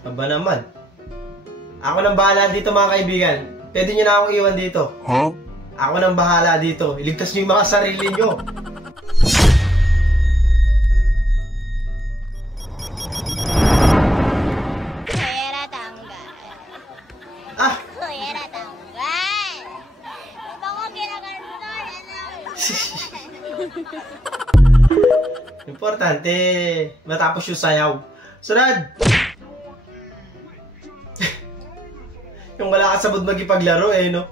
Aba naman. Ako nang bahala dito mga kaibigan. Pwede nyo na akong iwan dito. Huh? Ako nang bahala dito. Iligtas nyo yung mga sarili nyo. Pera tanggal. Ah! Pera tanggal. Baka ginaganon. Importante, matapos yung sayaw. Sunod! Yung wala ka sa mood magipaglaro no?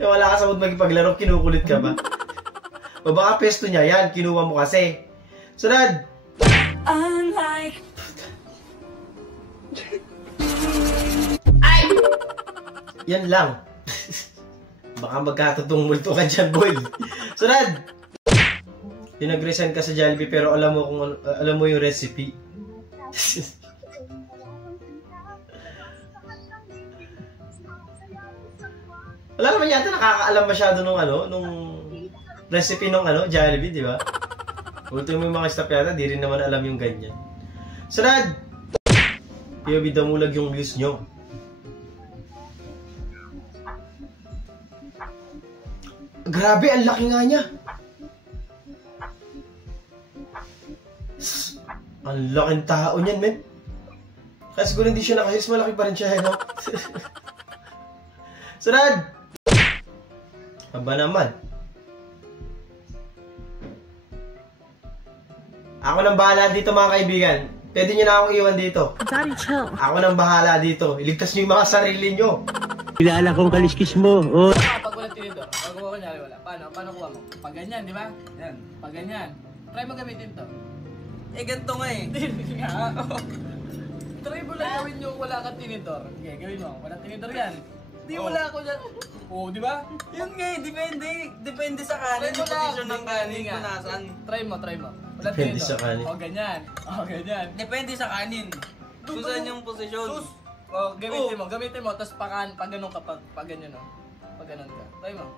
Yung wala ka sa mood magipaglaro, kinukulit ka ba? O baka pesto niya, yan, kinuha mo kasi. Sunod! Ay! Yan lang. Baka magkatotong multo ka dyan, boy. Sunod! Yung nag-resign ka sa Jollibee pero alam mo yung recipe. Wala naman yata nakakaalam masyado nung recipe nung Jollibee, di ba? Ultimo yung mga staff yata, di rin naman alam yung ganyan. Sunod! POV damulag yung views nyo. Grabe, ang laki nga niya. Ang laking tao niyan, men. Kaya siguro hindi siya nakahils, malaki pa rin siya, no? Sunod! Aba naman. Ako nang bahala dito mga kaibigan. Pwede nyo na akong iwan dito. Daddy, chill. Ako nang bahala dito. Iligtas nyo yung mga sarili nyo. Kilala kong kaliskis mo. Oh. Pag wala tinidor, pag kunyari wala. Paano kuha mo? Pag ganyan, di ba? Yan. Pag ganyan. Try mo gamitin to. Eh, ganito nga eh. Try mo lang gawin yung wala kang tinidor. Okay, gawin mo. Walang tinidor yan. Di wala ako dyan. Oo, di ba? Yun nga eh, depende sa kanin, yung posisyon ng kanin kung nasan. Try mo. Walang Depende tinidor. sa kanin. O, ganyan. Depende sa kanin. Kung saan yung posisyon. Sus! O, gamitin mo. Tapos pag ganun ka, pag ganyan o. Pag ganun ka. Try mo.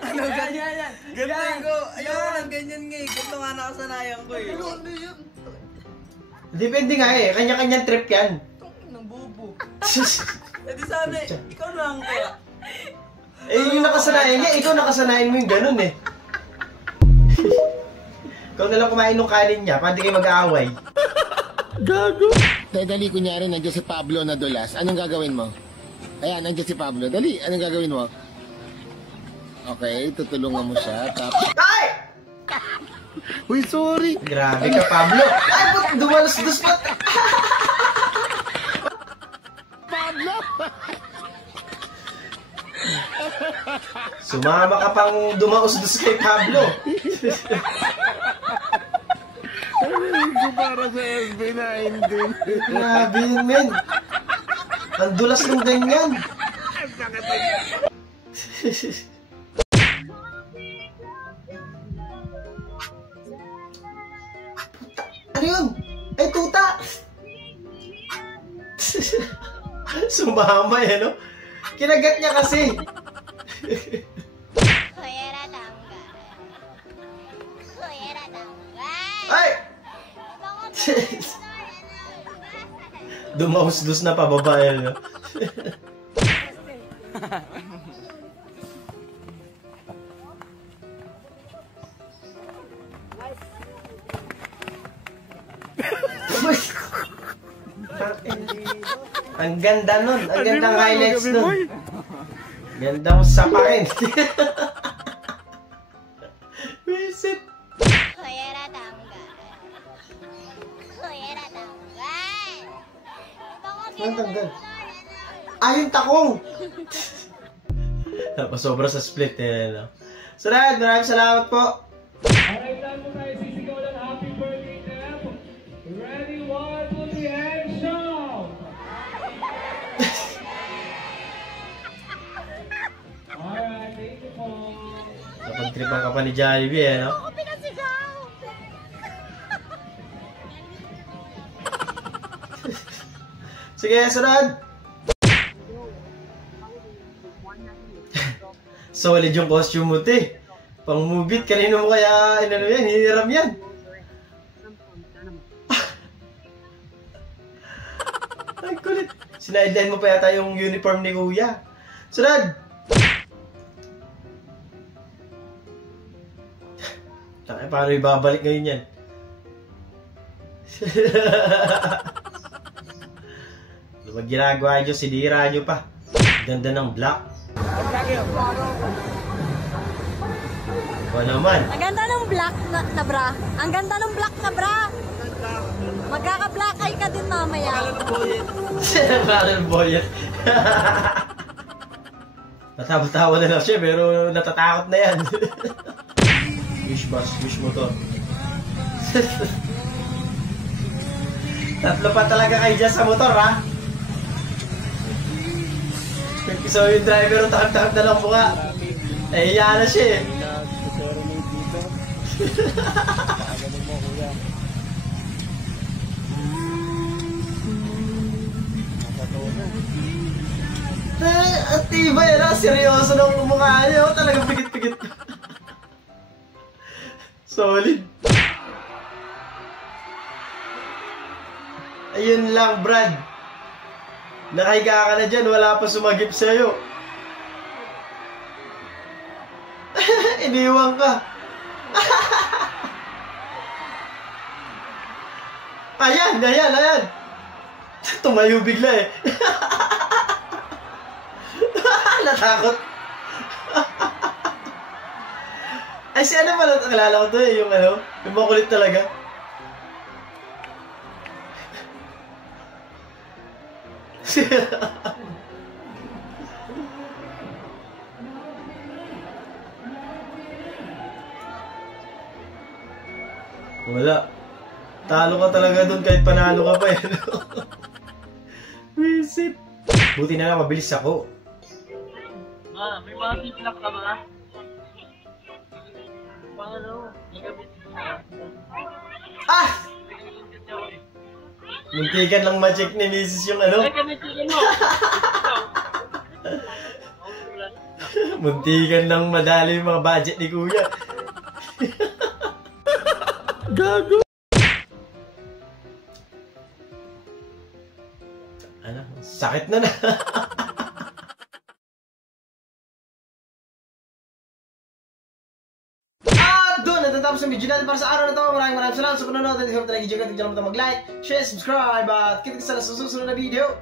Ano Yan. Ganyan ko. Ayoko lang ganyan nga eh. Ganito nga nakasanayan ko eh. Ano yun? Depende nga eh. Kanya-kanyang trip yan. Ng bubo. Eh di sana eh. Ikaw lang kaya. Eh, yung nakasanayan niya, ikaw nakasanayan mo yung ganun eh. Ikaw nalang kumain ng kanin niya, paano kayo mag-aaway? Gago. Dali, kunyari, nandiyan si Pablo na dulas. Anong gagawin mo? Ayan, nandiyan si Pablo. Dali, anong gagawin mo? Okay, tutulungan mo siya. Tapos... Ay! Uy, sorry! Grabe ka, Pablo. Ay, ba't dumalos-dos pa? Pablo! Sumama ka pang dumaos-dos kay Pablo. Hindi para sa SB9 din. Grabe yun, men. Ang dulas ng ganyan. Ano yun? Ay, tuta! Sumama eh, no? Kinagat niya kasi. Pera tanggal. Pera tanggal. Ay! Baka Dumaus-dus na pababa eh, no? Ang ganda nun. Ang gandang highlights nun. Ganda mo sa pakin. Visit. Pera tanggal. Pera tanggal. Baka Ang tanggal. Ah, yung takong. Napasobra sa split eh. No? Sunod, maraming salamat po. Alright, time mo tayo sisigaw ng happy birthday to them. Ready, 1, 2, 3, and show! Alright, thank you po. Napagtripan ka pa ni Jollibee eh, no? ako pinasigaw. Sige, sunod! Solid yung costume mo, te. Pang movie, kanino mo kaya inano yan, hiniram yan. Ay, kulit. Sinideline mo pa yata yung uniform ni Kuya. Sunod! Takay, paano ibabalik ngayon yan? Pag ginagawa nyo, sinira nyo pa. Ganda ng black. O naman. Ang ganda ng black na bra. Ang ganda ng black na bra. Magkaka-black eye ka din mamaya. Battle boy. Natawa-tawa na lang siya, pero natatakot na yan. Wish boss, wish mo to. Tatlo pa talaga kayo dyan sa motor, ha? So yung driver, takap-takap na lang mukha. Nahiya na siya, eh. At tibay na, seryoso ng mukha niya. Talagang pigit-pigit. Solid. Ayun lang, Brad. Nakahiga ka na dyan, wala pa sumagip sa'yo. Iniwang ka. Ayan. Tumayo bigla, eh. Natakot. Ay, si ano pala, nakalala ko to, eh, yung makulit talaga. Wala. Talo ka talaga dun kahit panalo ka pa, eh. Visit. Buti na lang, mabilis ako. May mga tiplak ka ba? Pangalo, nagamit Ah! Muntikan lang ma-check ni Mrs. yung ano. Muntikan lang madali yung mga budget ni Kuya. Gago! Ano? Sakit na. Natatapos ang video natin para sa araw na to. Maraming salamat sa panonood. At if you like, mag-like, share, subscribe at kita sa susunod na video.